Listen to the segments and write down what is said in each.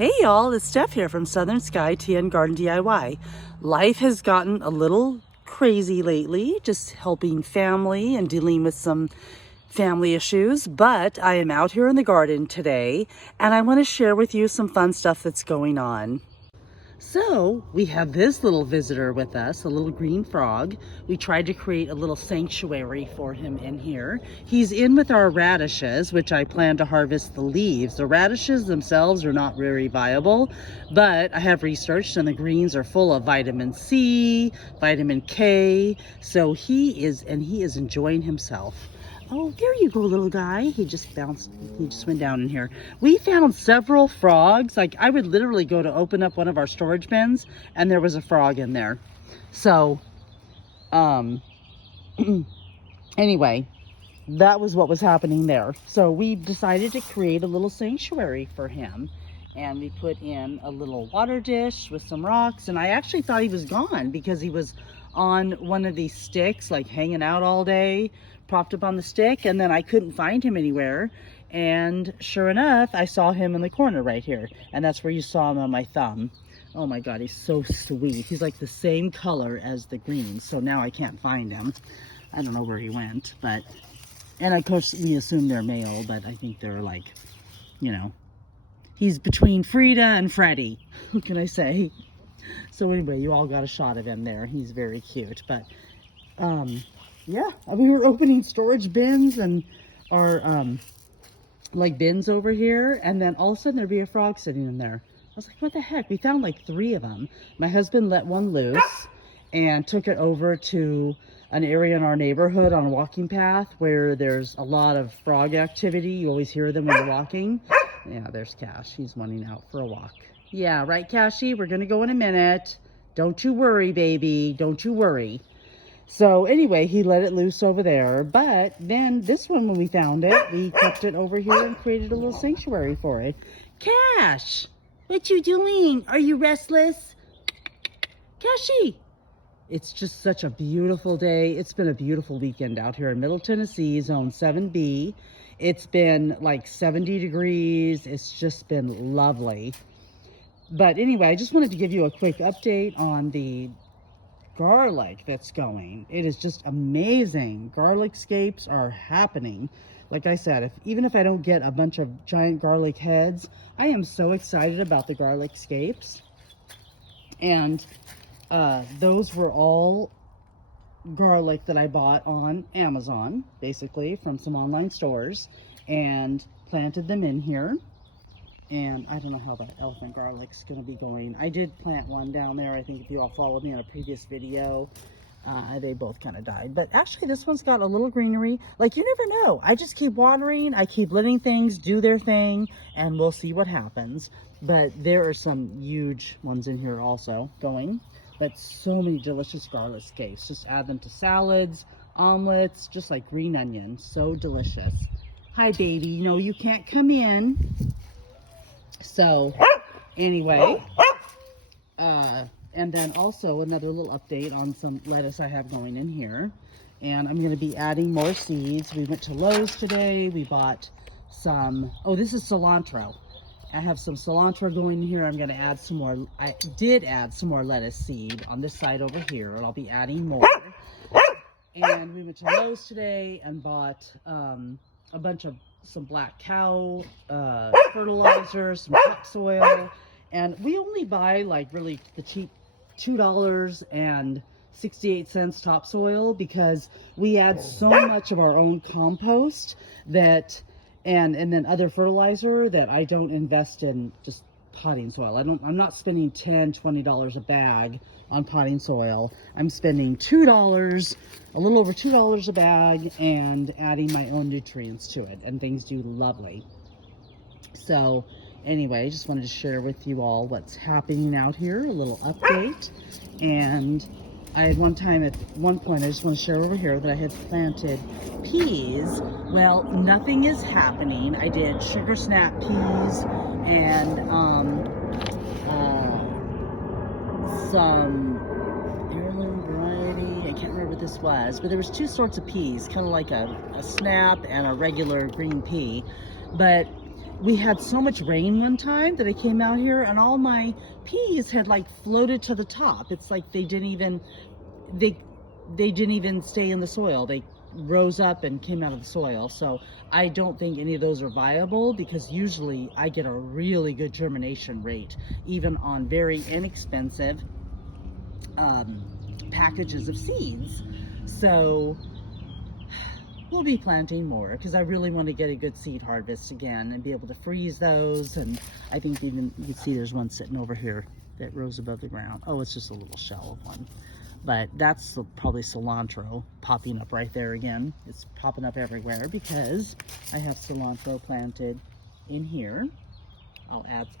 Hey y'all, it's Steph here from SouthernSkyTNgardenDIY. Life has gotten a little crazy lately, just helping family and dealing with some family issues, but I am out here in the garden today and I want to share with you some fun stuff that's going on. So we have this little visitor with us, a little green frog. We tried to create a little sanctuary for him in here. He's in with our radishes, which I plan to harvest the leaves. The radishes themselves are not very viable, but I have researched and the greens are full of vitamin C, vitamin K. So he is enjoying himself. Oh, there you go, little guy. He just went down in here. We found several frogs. Like, I would literally go to open up one of our storage bins and there was a frog in there. So, anyway, that was what was happening there. So we decided to create a little sanctuary for him. And we put in a little water dish with some rocks. And I actually thought he was gone because he was on one of these sticks, like hanging out all day, propped up on the stick, and then I couldn't find him anywhere. And sure enough, I saw him in the corner right here, and that's where you saw him on my thumb. Oh my God, he's so sweet. He's like the same color as the greens, so now I can't find him. I don't know where he went, but, and of course we assume they're male, but I think they're like, you know, he's between Frida and Freddy. What can I say? So anyway, you all got a shot of him there. He's very cute, but yeah, we were opening storage bins and our like bins over here, and then all of a sudden there'd be a frog sitting in there. I was like, what the heck? We found like 3 of them. My husband let one loose and took it over to an area in our neighborhood on a walking path where there's a lot of frog activity. You always hear them when you're walking. Yeah, there's Cash. He's wanting out for a walk. Yeah, right, Cashy? We're gonna go in a minute. Don't you worry, baby. Don't you worry. So anyway, he let it loose over there, but then this one, when we found it, we kept it over here and created a little sanctuary for it. Cash, what you doing? Are you restless? Cashy! It's just such a beautiful day. It's been a beautiful weekend out here in Middle Tennessee, Zone 7B. It's been like 70 degrees. It's just been lovely. But anyway, I just wanted to give you a quick update on the garlic that's going. It is just amazing. Garlic scapes are happening. Like I said, even if I don't get a bunch of giant garlic heads, I am so excited about the garlic scapes. And those were all garlic that I bought on Amazon, basically from some online stores, and planted them in here. And I don't know how that elephant garlic's gonna be going. I did plant one down there. I think if you all followed me on a previous video, they both kind of died. But actually this one's got a little greenery. Like, you never know. I just keep watering. I keep letting things do their thing, and we'll see what happens. But there are some huge ones in here also going. But so many delicious garlic scapes. Just add them to salads, omelets, just like green onion. So delicious. Hi, baby. You know you can't come in. So anyway, and then also another little update on some lettuce I have going in here, and I'm going to be adding more seeds. We went to Lowe's today. We bought some, oh, this is cilantro. I have some cilantro going in here. I'm going to add some more. I did add some more lettuce seed on this side over here, and I'll be adding more. And we went to Lowe's today and bought a bunch of some black cow fertilizer, some topsoil, and we only buy like really the cheap $2.68 topsoil because we add so much of our own compost that and then other fertilizer that I don't invest in just potting soil. I'm not spending $10-20 a bag on potting soil. I'm spending $2, a little over $2 a bag, and adding my own nutrients to it, and things do lovely. So anyway, I just wanted to share with you all what's happening out here, a little update. And I had one point, I just want to share over here that I had planted peas. Well, nothing is happening. I did sugar snap peas and some heirloom variety. I can't remember what this was, but there was 2 sorts of peas, kind of like a snap and a regular green pea. But we had so much rain one time that I came out here and all my peas had like floated to the top. It's like they didn't even stay in the soil. They rose up and came out of the soil. So I don't think any of those are viable, because usually I get a really good germination rate even on very inexpensive packages of seeds. So we'll be planting more, because I really want to get a good seed harvest again and be able to freeze those. And I think even you can see there's one sitting over here that rose above the ground. Oh, it's just a little shell of one, but that's probably cilantro popping up right there again. It's popping up everywhere because I have cilantro planted in here.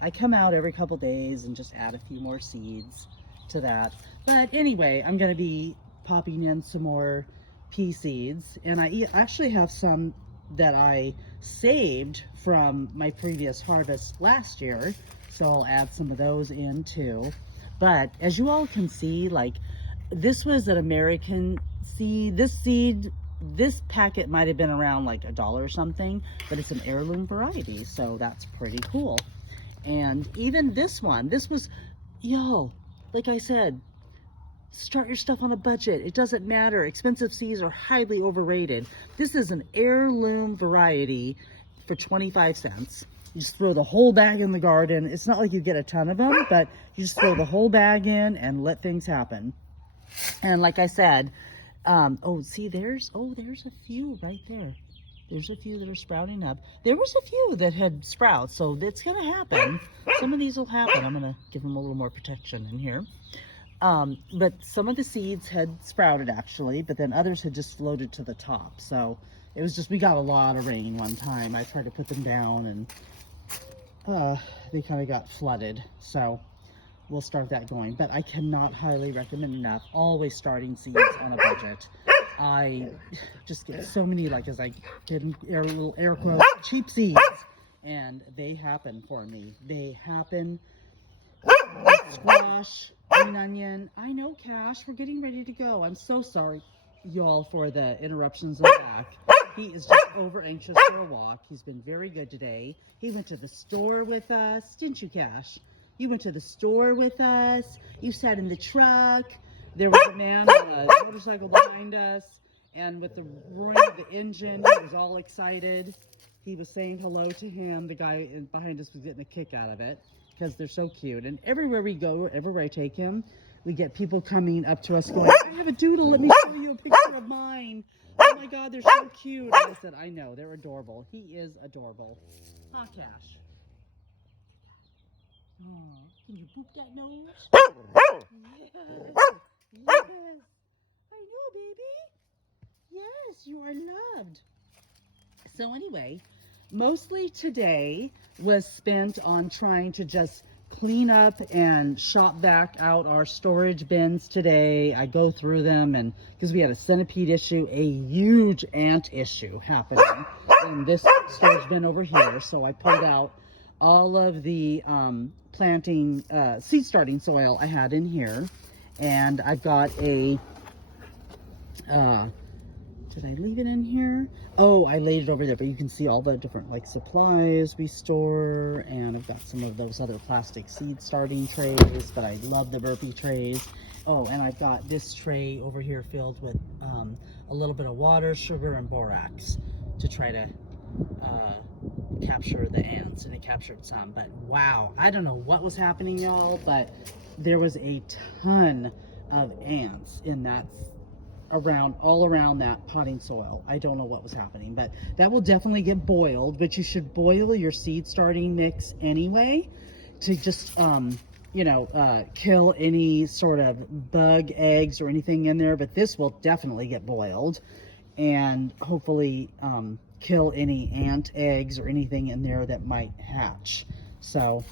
I come out every couple days and just add a few more seeds to that. But anyway, I'm going to be popping in some more pea seeds, and I actually have some that I saved from my previous harvest last year, so I'll add some of those in too. But as you all can see, like, this was an American seed. This packet might have been around like $1 or something, but it's an heirloom variety, so that's pretty cool. And even this one, this was, y'all, like I said, start your stuff on a budget. It doesn't matter. Expensive seeds are highly overrated. This is an heirloom variety for 25 cents. You just throw the whole bag in the garden. It's not like you get a ton of them, but you just throw the whole bag in and let things happen. And like I said, oh, see, there's a few right there. There's a few that are sprouting up. There was a few that had sprouts, so it's going to happen. Some of these will happen. I'm going to give them a little more protection in here. But some of the seeds had sprouted actually, but then others had just floated to the top. So it was just, we got a lot of rain one time. I tried to put them down and they kind of got flooded. So we'll start that going. But I cannot highly recommend enough always starting seeds on a budget. I just get so many, like, as I did little air quotes, cheap seeds, and they happen for me. They happen. Squash, green onion. I know, Cash, we're getting ready to go. I'm so sorry, y'all, for the interruptions in the back. He is just over anxious for a walk. He's been very good today. He went to the store with us. Didn't you, Cash? You went to the store with us. You sat in the truck. There was a man on a motorcycle behind us, and with the roaring of the engine, he was all excited. He was saying hello to him. The guy behind us was getting a kick out of it, because they're so cute. And everywhere we go, everywhere I take him, we get people coming up to us going, I have a doodle, let me show you a picture of mine. Oh my God, they're so cute. And I said, I know, they're adorable. He is adorable. Huh, Cash? Oh, can you boop that nose? Yes. Yes. I know, baby. Yes, you are loved. So anyway, mostly today was spent on trying to just clean up and shop back out our storage bins today. I go through them, and because we had a centipede issue, a huge ant issue happening in this storage bin over here. So I pulled out all of the seed starting soil I had in here, and I've got a did I leave it in here? Oh, I laid it over there, but you can see all the different like supplies we store, and I've got some of those other plastic seed starting trays, but I love the Burpee trays. Oh, and I've got this tray over here filled with a little bit of water, sugar, and borax to try to capture the ants, and it captured some. But wow, I don't know what was happening, y'all, but there was a ton of ants in that all around that potting soil. I don't know what was happening, but that will definitely get boiled. But you should boil your seed starting mix anyway to just kill any sort of bug eggs or anything in there. But this will definitely get boiled and hopefully kill any ant eggs or anything in there that might hatch. So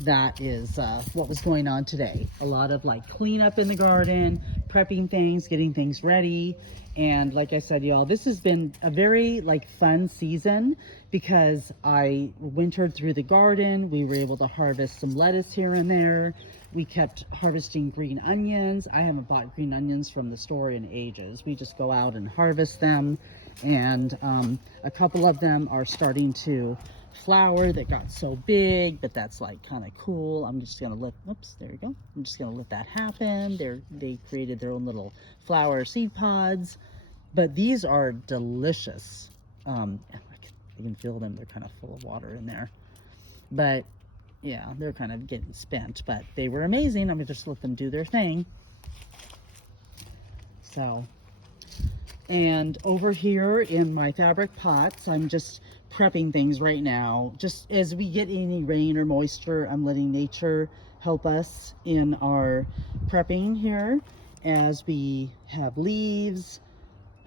that is what was going on today. A lot of like cleanup in the garden, prepping things, getting things ready. And like I said, y'all, this has been a very like fun season because I wintered through the garden. We were able to harvest some lettuce here and there. We kept harvesting green onions. I haven't bought green onions from the store in ages. We just go out and harvest them. And a couple of them are starting to flower that got so big, but that's like kind of cool. I'm just gonna let, oops, there you go. I'm just gonna let that happen. They created their own little flower seed pods, but these are delicious. You can feel them, they're kind of full of water in there. But yeah, they're kind of getting spent, but they were amazing. I'm gonna just let them do their thing. So, and over here in my fabric pots, I'm just prepping things right now. Just as we get any rain or moisture, I'm letting nature help us in our prepping here, as we have leaves,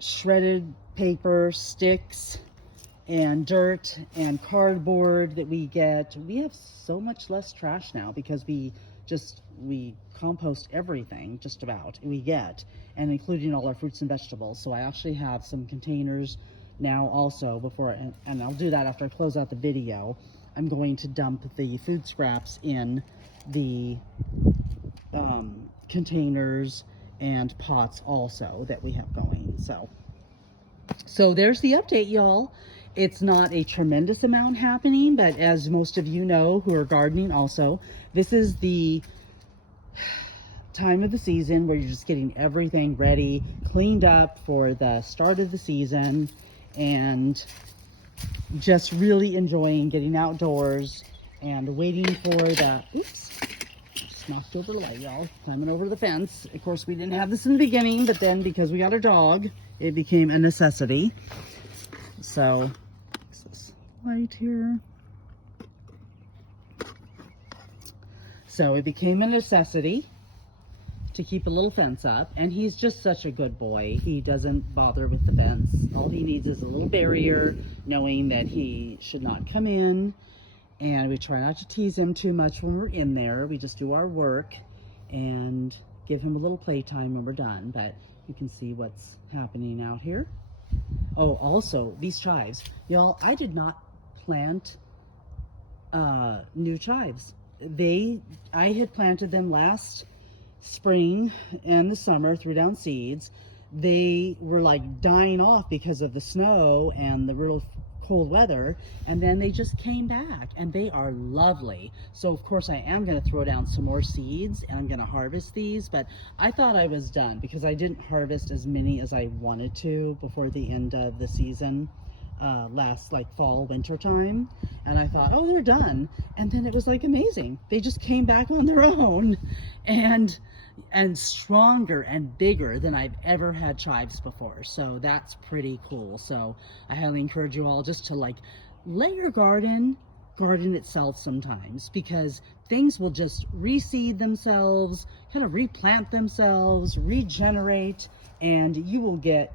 shredded paper, sticks, and dirt and cardboard that we get. We have so much less trash now because we compost everything just about we get, and including all our fruits and vegetables. So I actually have some containers now also and I'll do that after I close out the video. I'm going to dump the food scraps in the containers and pots also that we have going. So there's the update, y'all. It's not a tremendous amount happening, but as most of you know who are gardening also, this is the time of the season where you're just getting everything ready, cleaned up for the start of the season, and just really enjoying getting outdoors and waiting for the, oops, smashed over the light, y'all, climbing over the fence. Of course, we didn't have this in the beginning, but then because we got our dog, it became a necessity. So, what's this light here? So it became a necessity to keep a little fence up, and he's just such a good boy. He doesn't bother with the fence. All he needs is a little barrier, knowing that he should not come in, and we try not to tease him too much when we're in there. We just do our work and give him a little playtime when we're done. But you can see what's happening out here. Oh, also these chives, y'all, I did not plant new chives. I had planted them last spring and the summer, threw down seeds. They were like dying off because of the snow and the real cold weather, and then they just came back, and they are lovely. So of course I am going to throw down some more seeds, and I'm going to harvest these. But I thought I was done because I didn't harvest as many as I wanted to before the end of the season, last like fall winter time, and I thought, oh, they're done. And then it was like amazing, they just came back on their own, and stronger and bigger than I've ever had chives before. So that's pretty cool. So I highly encourage you all just to like let your garden itself sometimes, because things will just reseed themselves, kind of replant themselves, regenerate, and you will get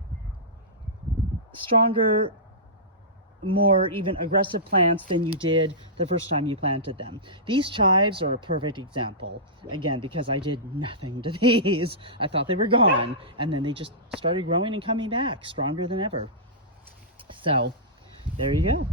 stronger, more even aggressive plants than you did the first time you planted them. These chives are a perfect example, again, because I did nothing to these. I thought they were gone, and then they just started growing and coming back stronger than ever. So there you go.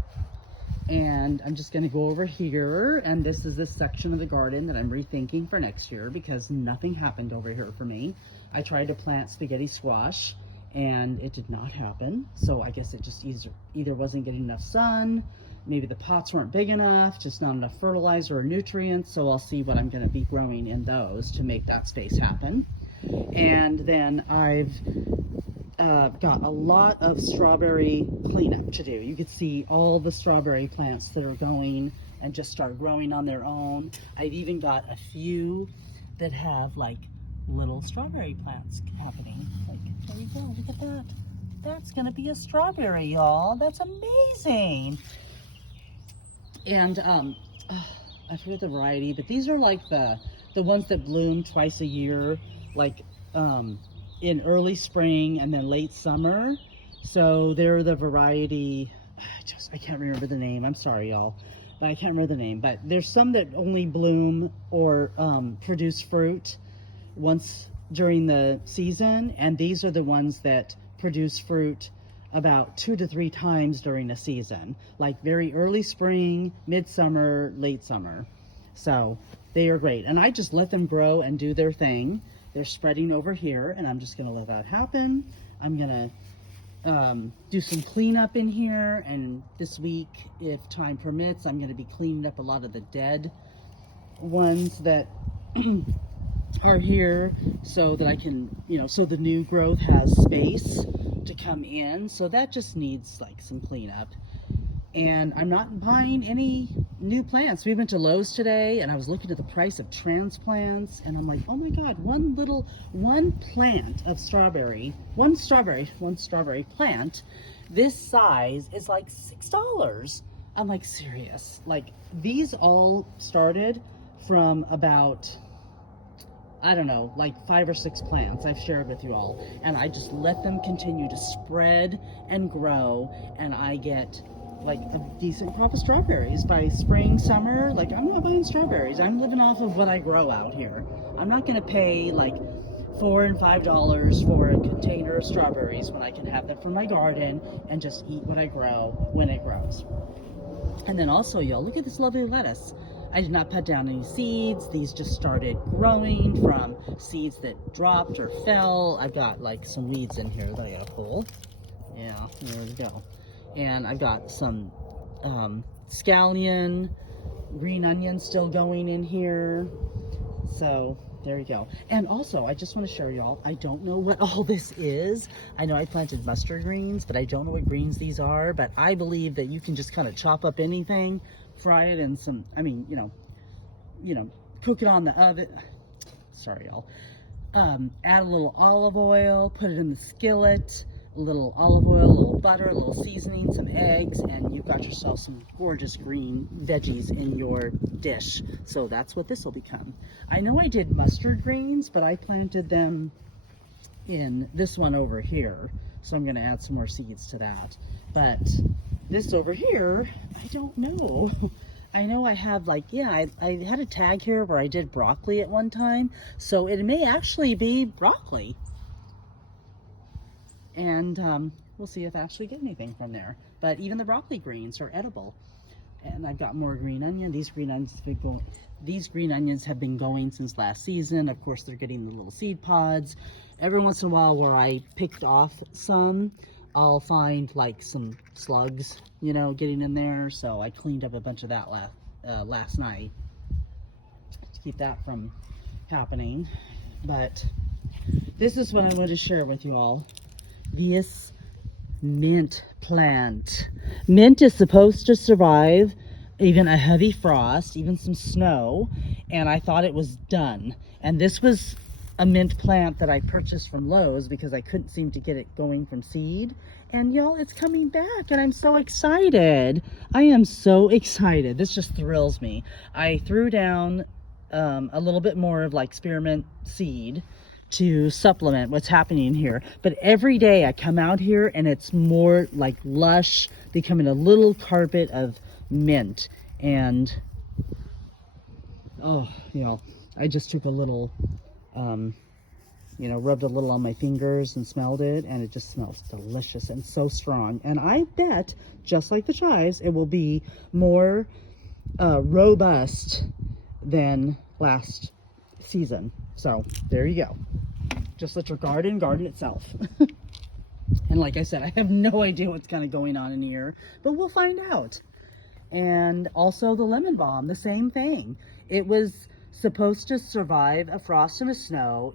And I'm just going to go over here, and this is this section of the garden that I'm rethinking for next year because nothing happened over here for me. I tried to plant spaghetti squash and it did not happen. So I guess it just either wasn't getting enough sun, maybe the pots weren't big enough, just not enough fertilizer or nutrients. So I'll see what I'm going to be growing in those to make that space happen. And then I've got a lot of strawberry cleanup to do. You can see all the strawberry plants that are going and just start growing on their own. I've even got a few that have like little strawberry plants happening. Like, there you go, look at that. That's gonna be a strawberry, y'all. That's amazing. And I forget the variety, but these are like the ones that bloom twice a year, like in early spring and then late summer. So they're the variety, I can't remember the name. I'm sorry, y'all, but I can't remember the name. But there's some that only bloom or produce fruit once during the season, and these are the ones that produce fruit about 2 to 3 times during a season, like very early spring, midsummer, late summer. So they are great, and I just let them grow and do their thing. They're spreading over here, and I'm just going to let that happen. I'm going to, do some cleanup in here, and this week, if time permits, I'm going to be cleaning up a lot of the dead ones that are here, so that I can, so the new growth has space to come in. So that just needs like some cleanup. And I'm not buying any new plants. We went to Lowe's today and I was looking at the price of transplants, and I'm like, oh my God, one plant of one strawberry plant this size is like $6. I'm like, serious? Like, these all started from about, I don't know, like 5 or 6 plants I've shared with you all. And I just let them continue to spread and grow, and I get like a decent crop of strawberries by spring, summer. Like, I'm not buying strawberries. I'm living off of what I grow out here. I'm not gonna pay like $4 and $5 for a container of strawberries when I can have them from my garden and just eat what I grow when it grows. And then also, y'all, look at this lovely lettuce. I did not put down any seeds. These just started growing from seeds that dropped or fell. I've got like some weeds in here that I gotta pull. Yeah, there we go. And I've got some scallion, green onion still going in here. So there you go. And also, I just want to share, y'all, I don't know what all this is. I know I planted mustard greens, but I don't know what greens these are. But I believe that you can just kind of chop up anything, fry it in some, cook it on the oven. Sorry, y'all. Add a little olive oil, put it in the skillet. A little olive oil, a little butter, a little seasoning, some eggs, and you've got yourself some gorgeous green veggies in your dish. So that's what this will become. I know I did mustard greens, but I planted them in this one over here. So I'm going to add some more seeds to that. But this over here, I don't know. I know I have I had a tag here where I did broccoli at one time. So it may actually be broccoli. And we'll see if I actually get anything from there. But even the broccoli greens are edible. And I've got more green onion. These green onions have been going since last season. Of course, they're getting the little seed pods. Every once in a while, where I picked off some, I'll find like some slugs, getting in there. So I cleaned up a bunch of that last night to keep that from happening. But this is what I wanted to share with you all. This mint plant. Mint is supposed to survive even a heavy frost, even some snow, and I thought it was done. And this was a mint plant that I purchased from Lowe's because I couldn't seem to get it going from seed. And y'all, it's coming back, and I'm so excited. I am so excited. This just thrills me. I threw down a little bit more of like spearmint seed to supplement what's happening here, but every day I come out here and it's more like lush, becoming a little carpet of mint. And I just took a little rubbed a little on my fingers and smelled it, and it just smells delicious and so strong. And I bet, just like the chives, it will be more robust than last season. So there you go. Just let your garden itself. And like I said, I have no idea what's kind of going on in here, but we'll find out. And also the lemon balm, the same thing. It was supposed to survive a frost and a snow.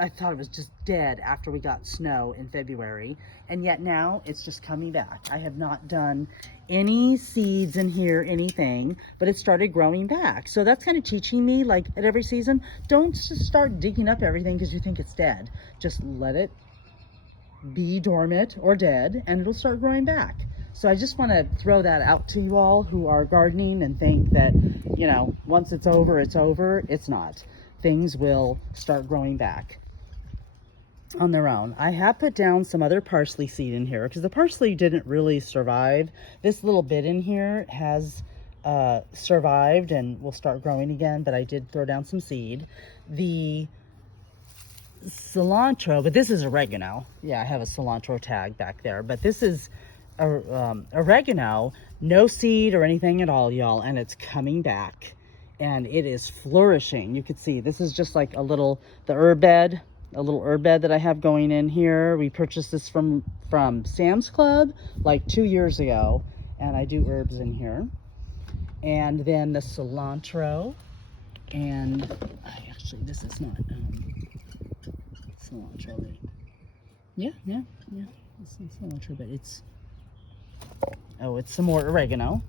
I thought it was just dead after we got snow in February, and yet now it's just coming back. I have not done any seeds in here, anything, but it started growing back. So that's kind of teaching me, like at every season, don't just start digging up everything because you think it's dead. Just let it be dormant or dead, and it'll start growing back. So I just want to throw that out to you all who are gardening and think that, once it's over, it's over. It's not. Things will start growing back on their own. I have put down some other parsley seed in here because the parsley didn't really survive. This little bit in here has survived and will start growing again, but I did throw down some seed. The cilantro, but this is oregano. Yeah, I have a cilantro tag back there, but this is oregano, no seed or anything at all, y'all, and it's coming back and it is flourishing. You could see this is just like the herb bed a little herb bed that I have going in here. We purchased this from Sam's Club like 2 years ago, and I do herbs in here. And then the cilantro, and actually this is not cilantro, right? Yeah, it's cilantro, but it's some more oregano.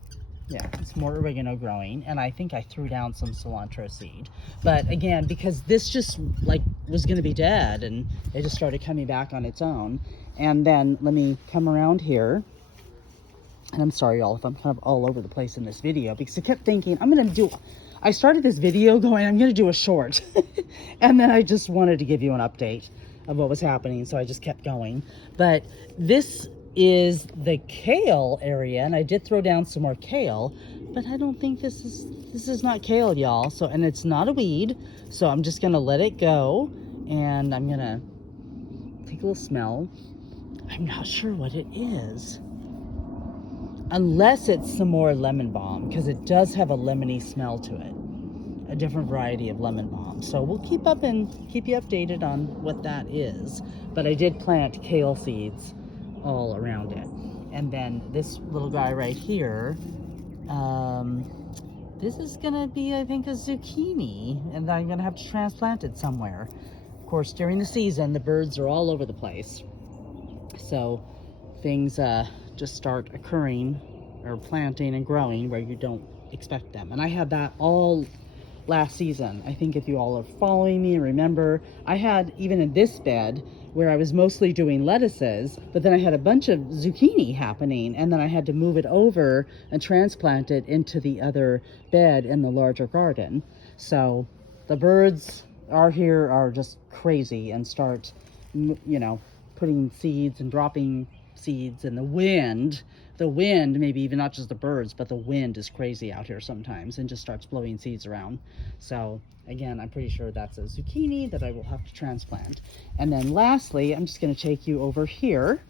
Yeah, it's more oregano growing, and I think I threw down some cilantro seed. But again, because this just like was going to be dead, and it just started coming back on its own. And then let me come around here. And I'm sorry, y'all, if I'm kind of all over the place in this video, because I kept thinking I started this video going, I'm going to do a short. And then I just wanted to give you an update of what was happening, so I just kept going. But this is the kale area, and I did throw down some more kale, but I don't think this is not kale, y'all. So, and it's not a weed, so I'm just gonna let it go, and I'm gonna take a little smell. I'm not sure what it is, unless it's some more lemon balm, because it does have a lemony smell to it, a different variety of lemon balm. So we'll keep up and keep you updated on what that is. But I did plant kale seeds all around it. And then this little guy right here, this is gonna be, I think, a zucchini, and I'm gonna have to transplant it somewhere. Of course, during the season, the birds are all over the place, so things just start occurring or planting and growing where you don't expect them. And I had that all last season. I think if you all are following me and remember, I had, even in this bed where I was mostly doing lettuces, but then I had a bunch of zucchini happening, and then I had to move it over and transplant it into the other bed in the larger garden. So the birds are just crazy and start, putting seeds and dropping seeds, and the wind, maybe even not just the birds, but the wind is crazy out here sometimes and just starts blowing seeds around. So again, I'm pretty sure that's a zucchini that I will have to transplant. And then lastly, I'm just going to take you over here.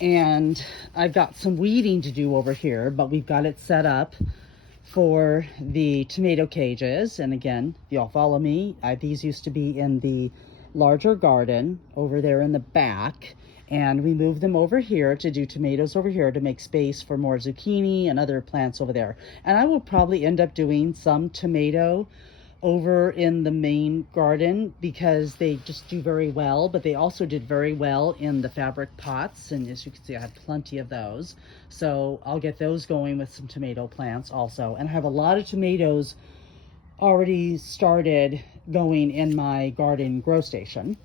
And I've got some weeding to do over here, but we've got it set up for the tomato cages. And again, if y'all follow me, these used to be in the larger garden over there in the back, and we moved them over here to do tomatoes over here to make space for more zucchini and other plants over there. And I will probably end up doing some tomato over in the main garden because they just do very well, but they also did very well in the fabric pots, and as you can see, I have plenty of those. So I'll get those going with some tomato plants also, and I have a lot of tomatoes already started going in my garden grow station.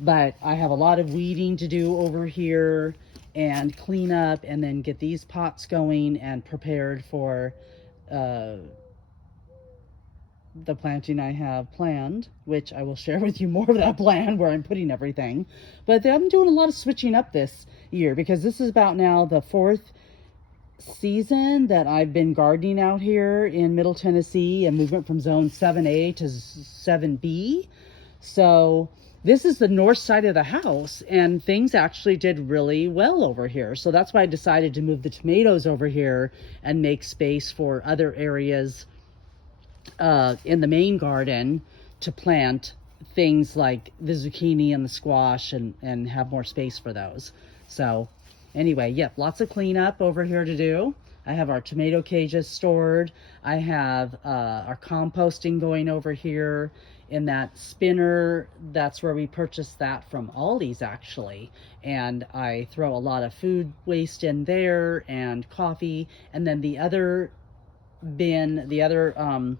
But I have a lot of weeding to do over here and clean up, and then get these pots going and prepared for the planting I have planned, which I will share with you more of that plan where I'm putting everything. But I'm doing a lot of switching up this year because this is about now the 4th season that I've been gardening out here in Middle Tennessee, and movement from zone 7A to 7B. So this is the north side of the house, and things actually did really well over here. So that's why I decided to move the tomatoes over here and make space for other areas in the main garden to plant things like the zucchini and the squash, and have more space for those. So anyway, yep, lots of cleanup over here to do. I have our tomato cages stored. I have our composting going over here in that spinner. That's where we purchased that from Aldi's actually. And I throw a lot of food waste in there and coffee. And then the other bin,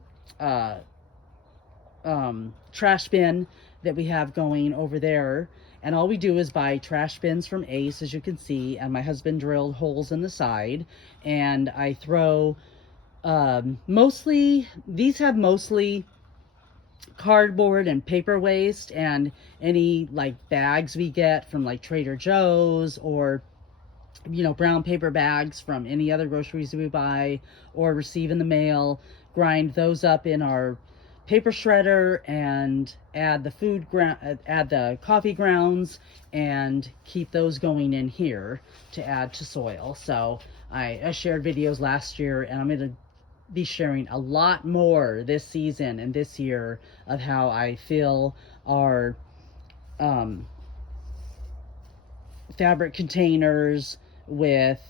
trash bin that we have going over there. And all we do is buy trash bins from Ace, as you can see, and my husband drilled holes in the side, and I throw these have mostly cardboard and paper waste, and any like bags we get from like Trader Joe's, or brown paper bags from any other groceries we buy or receive in the mail, grind those up in our paper shredder and add the coffee grounds and keep those going in here to add to soil. So I shared videos last year, and I'm going to be sharing a lot more this season and this year of how I fill our fabric containers with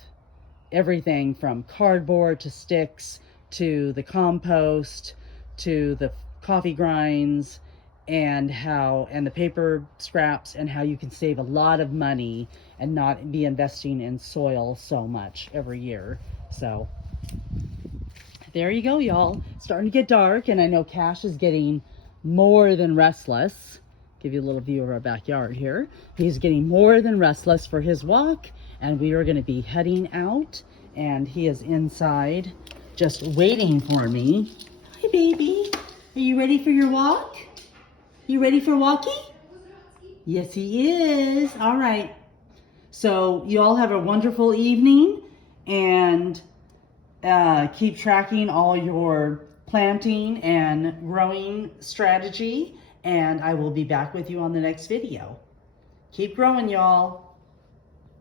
everything from cardboard to sticks to the compost to the coffee grinds and the paper scraps, and how you can save a lot of money and not be investing in soil so much every year. So there you go, y'all. It's starting to get dark, and I know Cash is getting more than restless. Give you a little view of our backyard here. He's getting more than restless for his walk, and we are going to be heading out, and he is inside just waiting for me. Hi, baby. Are you ready for your walk? You ready for walking? Yes, he is. All right. So you all have a wonderful evening, and keep tracking all your planting and growing strategy, and I will be back with you on the next video. Keep growing, y'all.